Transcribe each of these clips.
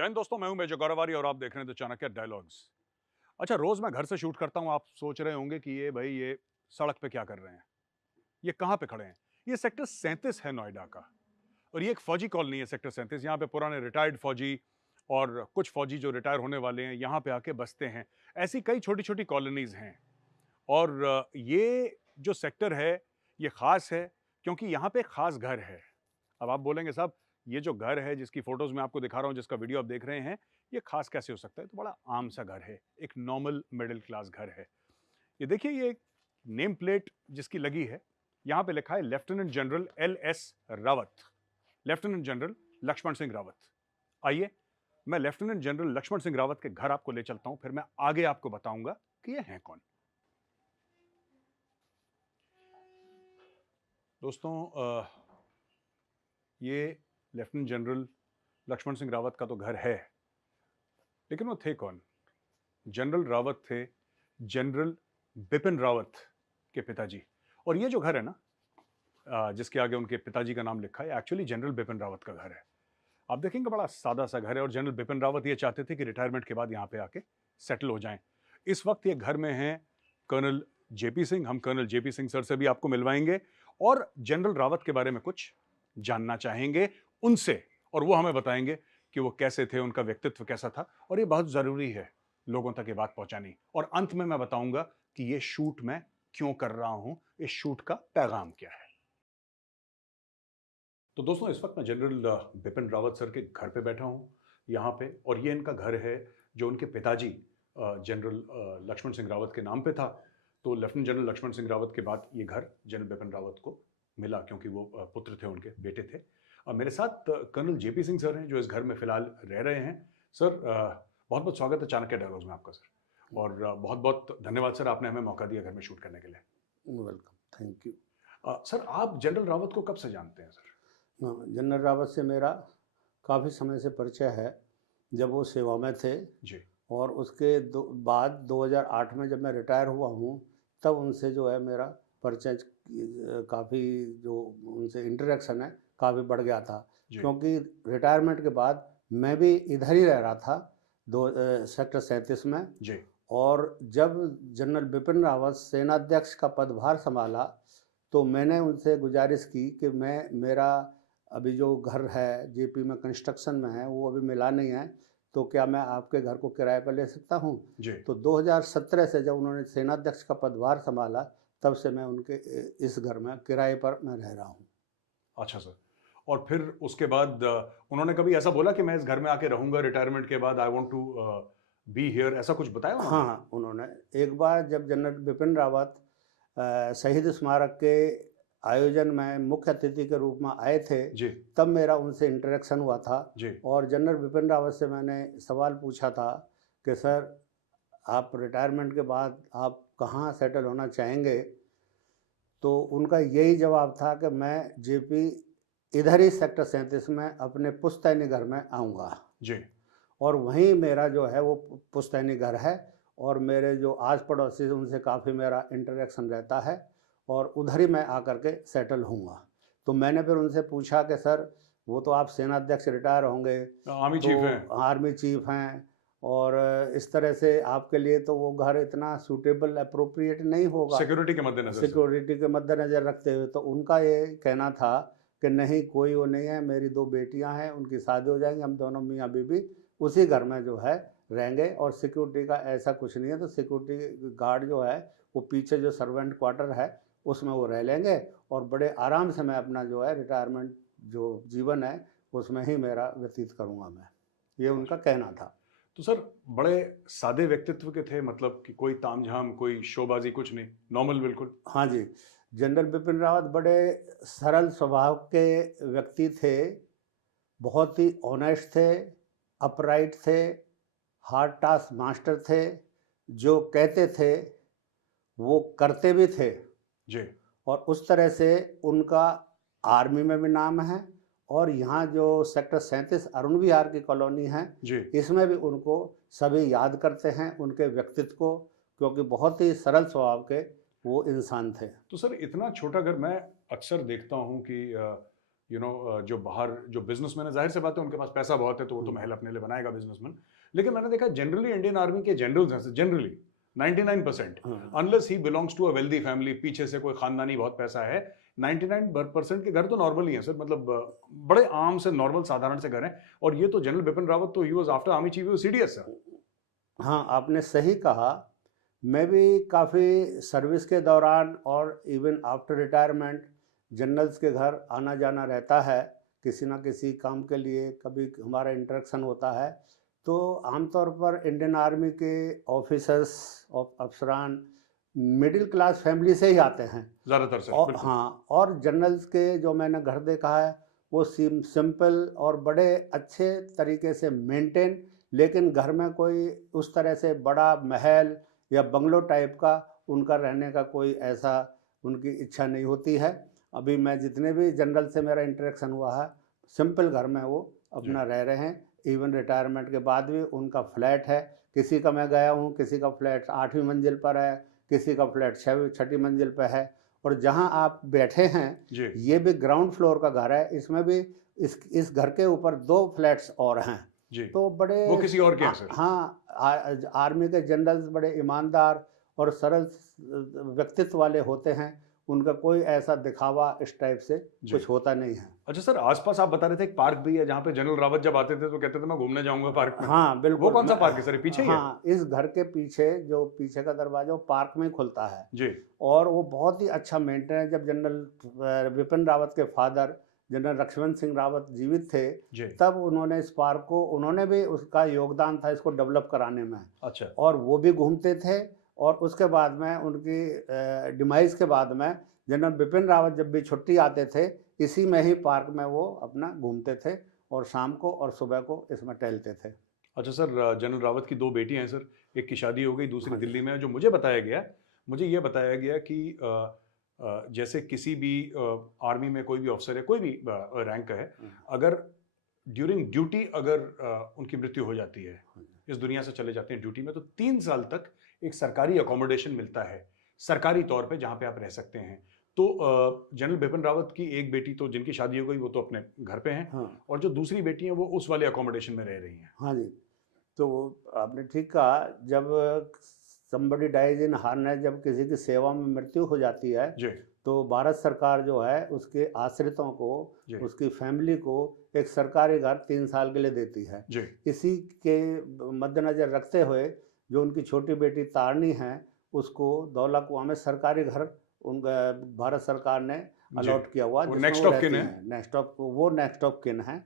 जय हिंद दोस्तों, मैं हूं मेजर गौरवारी और आप देख रहे हैं द चाणक्य डायलॉग्स। अच्छा, रोज मैं घर से शूट करता हूं। आप सोच रहे होंगे कि ये सड़क पे क्या कर रहे हैं, ये कहां पे खड़े हैं। ये सेक्टर 37 है नोएडा का, और ये एक फौजी कॉलोनी है सेक्टर 37। यहाँ पे पुराने रिटायर्ड फौजी और कुछ फौजी जो रिटायर होने वाले हैं यहाँ पे आके बसते हैं। ऐसी कई छोटी छोटी कॉलोनीज हैं, और ये जो सेक्टर है ये खास है क्योंकि यहाँ पे एक खास घर है। अब आप बोलेंगे साहब, ये जो घर है जिसकी फोटोज मैं आपको दिखा रहा हूँ, जिसका वीडियो आप देख रहे हैं, ये खास कैसे हो सकता है। तो बड़ा आम सा घर है, एक नॉर्मल मिडिल क्लास घर है। ये देखिए, ये एक नेम प्लेट जिसकी लगी है, यहाँ पे लिखा है lieutenant general LS Rawat, lieutenant general Lakshman Singh Rawat. आइए, मैं लेफ्टिनेंट जनरल लक्ष्मण सिंह रावत के घर आपको ले चलता हूं, फिर मैं आगे आपको बताऊंगा कि ये हैं कौन। दोस्तों, ये लेफ्टिनेंट जनरल लक्ष्मण सिंह रावत का तो घर है, लेकिन वो थे कौन? जनरल रावत थे जनरल बिपिन रावत के पिताजी। और ये जो घर है ना, जिसके आगे उनके पिताजी का नाम लिखा है, एक्चुअली जनरल बिपिन रावत का घर है। आप देखेंगे बड़ा सादा सा घर है, और जनरल बिपिन रावत ये चाहते थे कि रिटायरमेंट के बाद यहाँ पे आके सेटल हो जाएं। इस वक्त ये घर में हैं कर्नल JP सिंह। हम कर्नल JP सिंह सर से भी आपको मिलवाएंगे और जनरल रावत के बारे में कुछ जानना चाहेंगे उनसे, और वो हमें बताएंगे कि वो कैसे थे, उनका व्यक्तित्व कैसा था। और ये बहुत जरूरी है लोगों तक ये बात पहुंचानी। और अंत में मैं बताऊंगा कि ये शूट मैं क्यों कर रहा हूं, इस शूट का पैगाम क्या है। तो दोस्तों, इस वक्त मैं जनरल बिपिन रावत सर के घर पे बैठा हूं यहाँ पे, और ये इनका घर है जो उनके पिताजी जनरल लक्ष्मण सिंह रावत के नाम पे था। तो लेफ्टिनेंट जनरल लक्ष्मण सिंह रावत के बाद ये घर जनरल बिपिन रावत को मिला, क्योंकि वो पुत्र थे, उनके बेटे थे। मेरे साथ कर्नल JP सिंह सर हैं, जो इस घर में फिलहाल रह रहे हैं। सर, बहुत बहुत स्वागत है चाणक्य डायलॉग्स में आपका सर, और बहुत बहुत धन्यवाद सर, आपने हमें मौका दिया घर में शूट करने के लिए। Welcome, thank you. सर, आप जनरल रावत को कब से जानते हैं सर? जनरल रावत से मेरा काफ़ी समय से परिचय है, जब वो सेवा में थे। जी। और उसके बाद 2008 में जब मैं रिटायर हुआ हूँ, तब उनसे जो है मेरा परिचय काफ़ी, जो उनसे इंटरेक्शन है काफ़ी बढ़ गया था। क्योंकि रिटायरमेंट के बाद मैं भी इधर ही रह रहा था, सेक्टर 37 में। जी। और जब जनरल बिपिन रावत सेनाध्यक्ष का पदभार संभाला, तो मैंने उनसे गुजारिश की कि मेरा अभी जो घर है JP में कंस्ट्रक्शन में है, वो अभी मिला नहीं है, तो क्या मैं आपके घर को किराए पर ले सकता हूँ? जी। तो 2017 से जब उन्होंने सेनाध्यक्ष का पदभार संभाला, तब से मैं उनके इस घर में किराए पर मैं रह रहा हूँ। अच्छा सर, और फिर उसके बाद उन्होंने कभी ऐसा बोला कि मैं इस घर में आके रहूंगा रिटायरमेंट के बाद, I want to be here, ऐसा कुछ बताया उन्होंने? हाँ, उन्होंने एक बार जब जनरल बिपिन रावत शहीद स्मारक के आयोजन में मुख्य अतिथि के रूप में आए थे, जी। तब मेरा उनसे इंटरेक्शन हुआ था। जी। और जनरल बिपिन रावत से मैंने सवाल पूछा था कि सर, आप रिटायरमेंट के बाद आप कहाँ सेटल होना चाहेंगे? तो उनका यही जवाब था कि मैं JP इधर ही सेक्टर 37 में अपने पुश्तैनी घर में आऊँगा। जी। और वहीं मेरा जो है वो पुश्तैनी घर है, और मेरे जो आस पड़ोसी हैं उनसे काफ़ी मेरा इंटरेक्शन रहता है, और उधर ही मैं आकर के सेटल होऊंगा। तो मैंने फिर उनसे पूछा कि सर, वो तो आप सेनाध्यक्ष रिटायर होंगे, आर्मी तो चीफ हैं। आर्मी चीफ हैं, और इस तरह से आपके लिए तो वो घर इतना सूटेबल अप्रोप्रिएट नहीं होगा सिक्योरिटी के मद्देनजर से। सिक्योरिटी के मद्देनज़र रखते हुए। तो उनका ये कहना था कि नहीं, कोई वो नहीं है, मेरी 2 बेटियां हैं, उनकी शादी हो जाएंगी, हम दोनों मियाँ बीवी उसी घर में जो है रहेंगे, और सिक्योरिटी का ऐसा कुछ नहीं है। तो सिक्योरिटी गार्ड जो है वो पीछे जो सर्वेंट क्वार्टर है उसमें वो रह लेंगे, और बड़े आराम से मैं अपना जो है रिटायरमेंट जो जीवन है उसमें ही मेरा व्यतीत करूँगा मैं, ये उनका कहना था। तो सर, बड़े सादे व्यक्तित्व के थे, मतलब कि कोई तामझाम, कोई शोबाजी, कुछ नहीं, नॉर्मल बिल्कुल? हाँ जी, जनरल बिपिन रावत बड़े सरल स्वभाव के व्यक्ति थे, बहुत ही ऑनेस्ट थे, अपराइट थे, हार्ड टास्क मास्टर थे, जो कहते थे वो करते भी थे। जी। और उस तरह से उनका आर्मी में भी नाम है, और यहाँ जो सेक्टर 37 अरुण विहार की कॉलोनी है, जी। इसमें भी उनको सभी याद करते हैं, उनके व्यक्तित्व को, क्योंकि बहुत ही सरल स्वभाव के वो इंसान थे। तो सर, इतना छोटा घर, मैं अक्सर देखता हूँ कि जो बाहर जो बिजनेसमैन है, जाहिर सी बात है उनके पास पैसा बहुत है तो वो तो महल अपने लिए बनाएगा बिजनेसमैन। लेकिन मैंने देखा जनरली इंडियन आर्मी के जनरल्स हैं generally 99% unless he belongs to a wealthy family, पीछे से कोई खानदानी बहुत पैसा है, 99% के घर तो नॉर्मल ही हैं सर, मतलब बड़े आम से नॉर्मल साधारण से घर हैं। और ये तो जनरल बिपिन रावत तो he was after army chief CDS sir. हाँ, आपने सही कहा। मैं भी काफ़ी सर्विस के दौरान और इवन आफ्टर रिटायरमेंट जनरल्स के घर आना जाना रहता है, किसी ना किसी काम के लिए कभी हमारा इंटरेक्शन होता है। तो आमतौर पर इंडियन आर्मी के ऑफिसर्स और अफसरान मिडिल क्लास फैमिली से ही आते हैं ज्यादातर सर, और बिल्कुल। हाँ, और जनरल्स के जो मैंने घर देखा है वो सिंपल और बड़े अच्छे तरीके से मेंटेन, लेकिन घर में कोई उस तरह से बड़ा महल या बंगलो टाइप का उनका रहने का कोई ऐसा उनकी इच्छा नहीं होती है। अभी मैं जितने भी जनरल से मेरा इंटरेक्शन हुआ है, सिंपल घर में वो अपना रह रहे हैं। इवन रिटायरमेंट के बाद भी उनका फ्लैट है। किसी का मैं गया हूँ, किसी का फ्लैट 8वीं मंजिल पर है, किसी का फ्लैट 6ठी मंजिल पर है। और जहाँ आप बैठे हैं जी ये भी ग्राउंड फ्लोर का घर है, इसमें भी इस घर के ऊपर 2 फ्लैट्स और हैं। जी, तो बड़े वो किसी और के हैं सर। हाँ, आर्मी के जनरल्स बड़े ईमानदार और सरल व्यक्तित्व वाले होते हैं। उनका कोई ऐसा दिखावा इस टाइप से जी। कुछ होता नहीं है। अच्छा सर, आसपास आप बता रहे थे एक पार्क भी है जहाँ पे जनरल रावत जब आते थे तो कहते थे मैं घूमने जाऊंगा पार्क में। हाँ बिल्कुल। वो कौन सा पार्क है सर, ये पीछे ही है? हाँ, इस घर के पीछे जो पीछे का दरवाजा वो पार्क में खुलता है जी और वो बहुत ही अच्छा मेंटेन है। जब जनरल बिपिन रावत के फादर जनरल लक्ष्मण सिंह रावत जीवित थे जी। तब उन्होंने इस पार्क को, उन्होंने भी उसका योगदान था इसको डेवलप कराने में, अच्छा और वो भी घूमते थे। और उसके बाद में उनकी डिमाइस के बाद में जनरल बिपिन रावत जब भी छुट्टी आते थे इसी में ही पार्क में वो अपना घूमते थे और शाम को और सुबह को इसमें टहलते थे। अच्छा सर, जनरल रावत की 2 बेटियां हैं सर, एक की शादी हो गई, दूसरी हाँ जी। दिल्ली में है। जो मुझे ये बताया गया कि जैसे किसी भी आर्मी में कोई भी ऑफिसर है, कोई भी रैंक है, अगर ड्यूरिंग ड्यूटी अगर उनकी मृत्यु हो जाती है, इस दुनिया से चले जाते हैं ड्यूटी में, तो 3 साल तक एक सरकारी अकोमोडेशन मिलता है सरकारी तौर पे जहाँ पे आप रह सकते हैं। तो जनरल बिपिन रावत की एक बेटी तो जिनकी शादी हो गई वो तो अपने घर पे हैं, हाँ और जो दूसरी बेटी हैं वो उस वाले अकोमोडेशन में रह रही हैं। हाँ जी, तो आपने ठीक कहा। जब somebody dies in harness, जब किसी की सेवा में मृत्यु हो जाती है जी तो भारत सरकार जो है उसके आश्रितों को, जी उसकी फैमिली को एक सरकारी घर 3 साल के लिए देती है। जी इसी के मद्देनज़र रखते हुए जो उनकी छोटी बेटी तारणी है उसको दौला कुआं में सरकारी घर उनका भारत सरकार ने अलॉट किया हुआ, वो जिसमें next वो of kin रहती है। हैं। नेक्स्ट ऑफ किन है।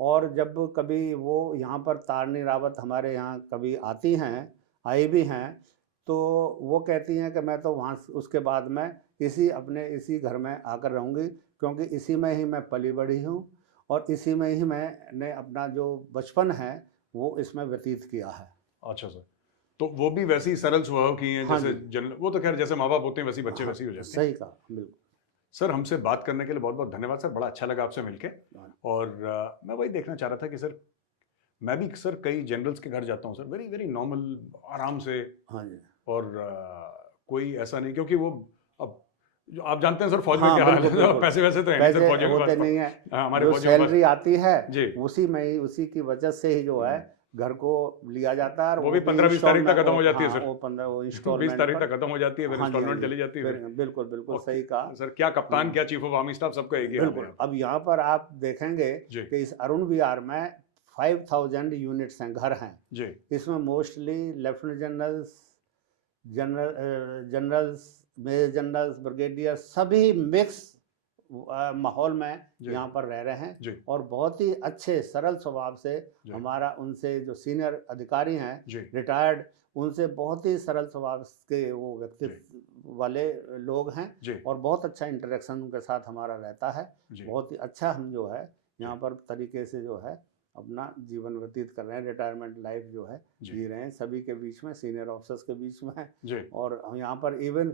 और जब कभी वो यहाँ पर तारणी रावत हमारे यहाँ कभी आती हैं, आई भी हैं, तो वो कहती हैं कि मैं तो वहाँ उसके बाद में इसी घर में आकर रहूँगी, क्योंकि इसी में ही मैं पली बड़ी हूँ और इसी में ही मैंने अपना जो बचपन है वो इसमें व्यतीत किया है। अच्छा सर, तो वो भी वैसी सरल स्वभाव की हैं हाँ जैसे जी। जनरल, वो तो खैर जैसे माँ बाप होते हैं वैसे बच्चे हाँ, वैसे ही हो जाते हैं। सही कहा, बिल्कुल। सर, हमसे बात करने के लिए बहुत बहुत धन्यवाद सर, बड़ा अच्छा लगा आपसे मिलके। और मैं वही देखना चाह रहा था कि सर, मैं भी सर कई जनरल्स के घर जाता हूँ सर, वेरी वेरी नॉर्मल, आराम से, हाँ जी। और कोई ऐसा नहीं, क्योंकि वो अब जो आप जानते हैं सर फौज में हाँ क्या हाल बिल्कुल है, बिल्कुल। पैसे वैसे तो है नहीं सर पैसे फौजियों के होते पास। नहीं है, हाँ, हमारे जो फौजियों के सैलरी आती है जी उसी की वजह से ही जो है घर को लिया जाता है। और वो भी 15-20 तारीख तक खत्म हो जाती है हाँ, सर। वो 15 वो 20 इंस्टॉलमेंट तारीख पर। तक खत्म हो जाती है, फिर हाँ जी, हाँ इंस्टॉलमेंट जी, चली जाती है फिर फिर। बिल्कुल बिल्कुल और सही कहा सर, क्या कप्तान, क्या चीफ ऑफ आर्मी स्टाफ, सबका एक ही हाल है। बिल्कुल। अब यहाँ पर आप देखेंगे जी कि इस अरुण विहार में 5000 यूनिट्स हैं, घर हैं। जी इसमें mostly lieutenant generals, major generals, brigadier सभी मिक्स माहौल में जी यहाँ पर रह रहे हैं जी और बहुत ही अच्छे सरल स्वभाव से जी हमारा उनसे जो सीनियर अधिकारी हैं जी रिटायर्ड, उनसे बहुत ही सरल स्वभाव के वो व्यक्तित्व वाले लोग हैं जी और बहुत अच्छा इंटरेक्शन उनके साथ हमारा रहता है। जी बहुत ही अच्छा हम जो है यहाँ पर तरीके से जो है अपना जीवन व्यतीत कर रहे हैं, रिटायरमेंट लाइफ जो है जी जी रहे हैं सभी के बीच में, सीनियर ऑफिसर्स के बीच में। जी और हम यहाँ पर इवन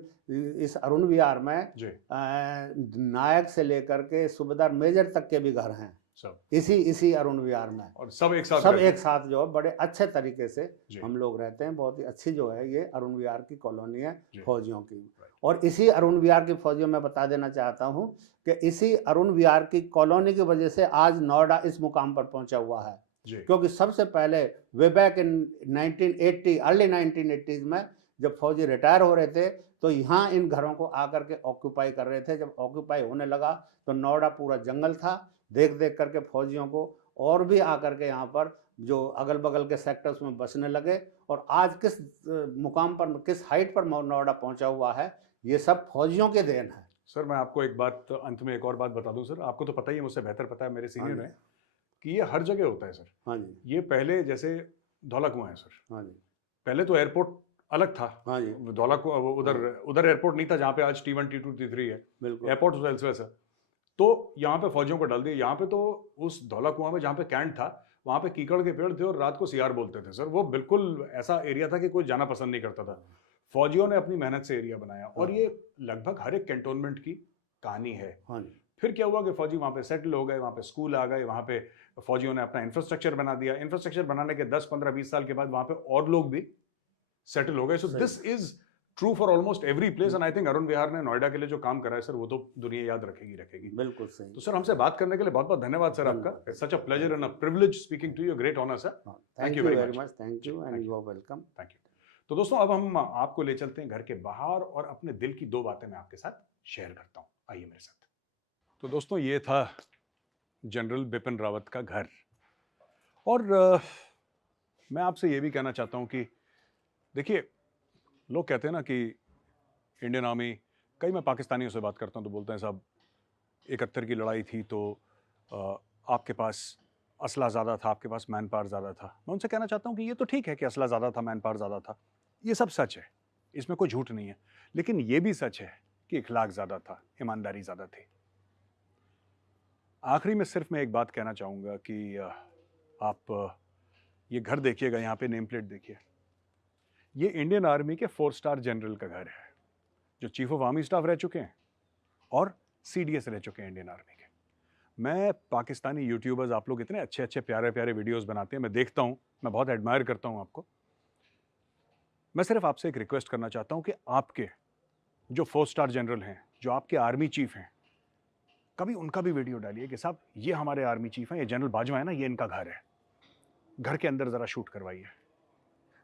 इस अरुण विहार में जी नायक से लेकर के सूबेदार मेजर तक के भी घर हैं सब, इसी अरुण विहार में। और सब एक साथ सब रहते एक साथ जो है बड़े अच्छे तरीके से जी हम लोग रहते हैं। बहुत ही अच्छी जो है ये अरुण विहार की कॉलोनी है जी फौजियों की। और इसी अरुण विहार की फौजियों में बता देना चाहता हूँ कि इसी अरुण विहार की कॉलोनी की वजह से आज नोएडा इस मुकाम पर पहुंचा हुआ है। जी क्योंकि सबसे पहले way back in 1980 early 1980s में जब फौजी रिटायर हो रहे थे तो यहाँ इन घरों को आकर के ऑक्यूपाई कर रहे थे। जब ऑक्यूपाई होने लगा तो नोएडा पूरा जंगल था, देख देख करके फौजियों को और भी आकर के यहाँ पर जो अगल बगल के सेक्टर्स में बसने लगे। और आज किस मुकाम पर, किस हाइट पर नोएडा पहुंचा हुआ है, ये सब फौजियों के देन है। सर, मैं आपको एक बात अंत में एक और बात बता दूं सर, आपको तो पता ही है, मुझसे बेहतर पता है, मेरे सीनियर हैं, कि ये हर जगह होता है सर। हाँ जी, ये पहले जैसे धौला कुआं है सर, हाँ जी, पहले तो एयरपोर्ट अलग था। हाँ जी, धौला कुआं उधर उधर एयरपोर्ट नहीं था जहाँ पे आज T1 T2 T3 है, बिल्कुल, एयरपोर्ट was elsewhere सर। तो यहाँ पे फौजियों को डाल दिया। यहाँ पे तो उस धौला कुआं में जहाँ पे कैंट था वहाँ पे कीकड़ के पेड़ थे और रात को सियार बोलते थे सर। वो बिल्कुल ऐसा एरिया था कि कोई जाना पसंद नहीं करता था। फौजियों ने अपनी मेहनत से एरिया बनाया और ये लगभग हर एक कैंटोनमेंट की कहानी है। हाँ जी, फिर क्या हुआ कि फौजी वहाँ पे सेटल हो गए, वहाँ पे स्कूल आ गए, वहाँ पे फौजियों ने अपना इंफ्रास्ट्रक्चर बना दिया। इंफ्रास्ट्रक्चर बनाने के 10, 15, 20 साल के बाद वहाँ पे और लोग भी सेटल हो गए। सो सही। This is true for almost every place and I think Arun Vihar ने नोएडा के लिए जो काम करा है सर वो तो दुनिया याद रखेगी। बिल्कुल सही। तो सर, हमसे बात करने के लिए बहुत बहुत धन्यवाद सर आपका। धन्यवाद। It's such a pleasure and a privilege speaking to you, great honour sir. Thank you very much, thank you and you are welcome. Thank you. तो दोस्तों, अब हम आपको ले चलते हैं घर के बाहर और अपने दिल की 2 बातें मैं आपके साथ शेयर करता हूं। आइए मेरे साथ। तो दोस्तों, ये था जनरल बिपिन रावत का घर और मैं आपसे ये भी कहना चाहता हूं कि देखिए, लोग कहते हैं ना कि इंडियन आर्मी, कई मैं पाकिस्तानियों से बात करता हूं तो बोलते हैं साहब 71 की लड़ाई थी तो आपके पास असला ज़्यादा था, आपके पास मैन पावर ज़्यादा था। मैं उनसे कहना चाहता हूं कि ये तो ठीक है कि असला ज़्यादा था, मैन पावर ज़्यादा था, ये सब सच है, इसमें कोई झूठ नहीं है। लेकिन ये भी सच है कि इखलाक ज़्यादा था, ईमानदारी ज़्यादा थी। आखिरी में सिर्फ मैं एक बात कहना चाहूँगा कि आप ये घर देखिएगा, यहाँ पे नेम प्लेट देखिए, ये इंडियन आर्मी के 4 स्टार जनरल का घर है जो चीफ ऑफ आर्मी स्टाफ रह चुके हैं और CDS रह चुके हैं इंडियन आर्मी के। मैं पाकिस्तानी यूट्यूबर्स, आप लोग इतने अच्छे अच्छे प्यारे प्यारे वीडियोस बनाते हैं, मैं देखता हूँ, मैं बहुत एडमायर करता हूँ आपको। मैं सिर्फ आपसे एक रिक्वेस्ट करना चाहता हूँ कि आपके जो 4 स्टार जनरल हैं, जो आपके आर्मी चीफ हैं, कभी उनका भी वीडियो डालिए कि साहब ये हमारे आर्मी चीफ हैं, ये जनरल बाजवा है ना, ये इनका घर है, घर के अंदर ज़रा शूट करवाइए।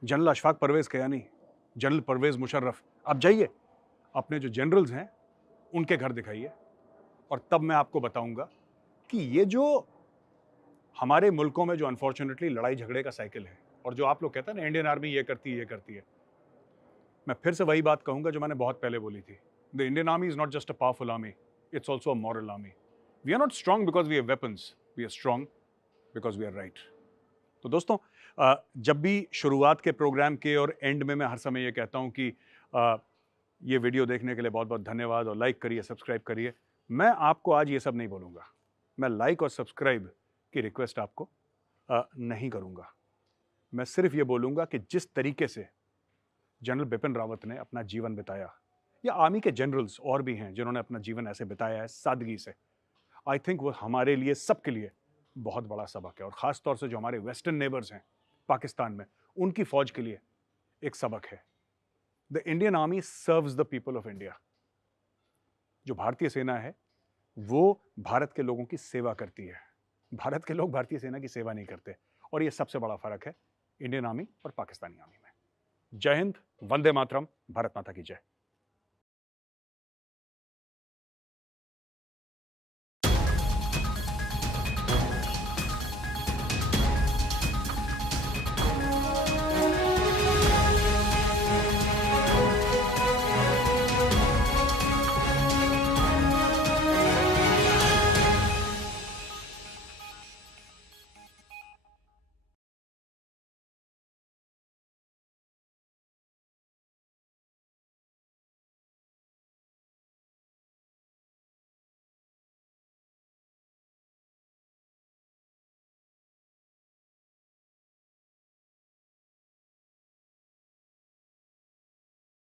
जनरल अशफाक परवेज़ कयानी, जनरल परवेज़ मुशर्रफ, आप जाइए अपने जो जनरल्स हैं उनके घर दिखाइए और तब मैं आपको बताऊंगा कि ये जो हमारे मुल्कों में जो अनफॉर्चुनेटली लड़ाई झगड़े का साइकिल है और जो आप लोग कहते हैं ना इंडियन आर्मी ये करती है, मैं फिर से वही बात कहूंगा जो मैंने बहुत पहले बोली थी। The Indian army is not just a powerful army, it's also a moral army. We are not strong because we have weapons, we are strong because we are right. तो दोस्तों, जब भी शुरुआत के प्रोग्राम के और एंड में मैं हर समय ये कहता हूँ कि ये वीडियो देखने के लिए बहुत बहुत धन्यवाद और लाइक करिए, सब्सक्राइब करिए। मैं आपको आज ये सब नहीं बोलूँगा, मैं लाइक और सब्सक्राइब की रिक्वेस्ट आपको नहीं करूँगा। मैं सिर्फ ये बोलूँगा कि जिस तरीके से जनरल बिपिन रावत ने अपना जीवन बिताया, या आर्मी के जनरल्स और भी हैं जिन्होंने अपना जीवन ऐसे बिताया है सादगी से, आई थिंक वो हमारे लिए, सबके लिए बहुत बड़ा सबक है। और ख़ास तौर से जो हमारे वेस्टर्न नेबर्स हैं पाकिस्तान में, उनकी फ़ौज के लिए एक सबक है। The Indian army serves the people of India. जो भारतीय सेना है वो भारत के लोगों की सेवा करती है, भारत के लोग भारतीय सेना की सेवा नहीं करते। और ये सबसे बड़ा फ़र्क है इंडियन आर्मी और पाकिस्तानी आर्मी में। जय हिंद, वंदे मातरम, भारत माता की जय।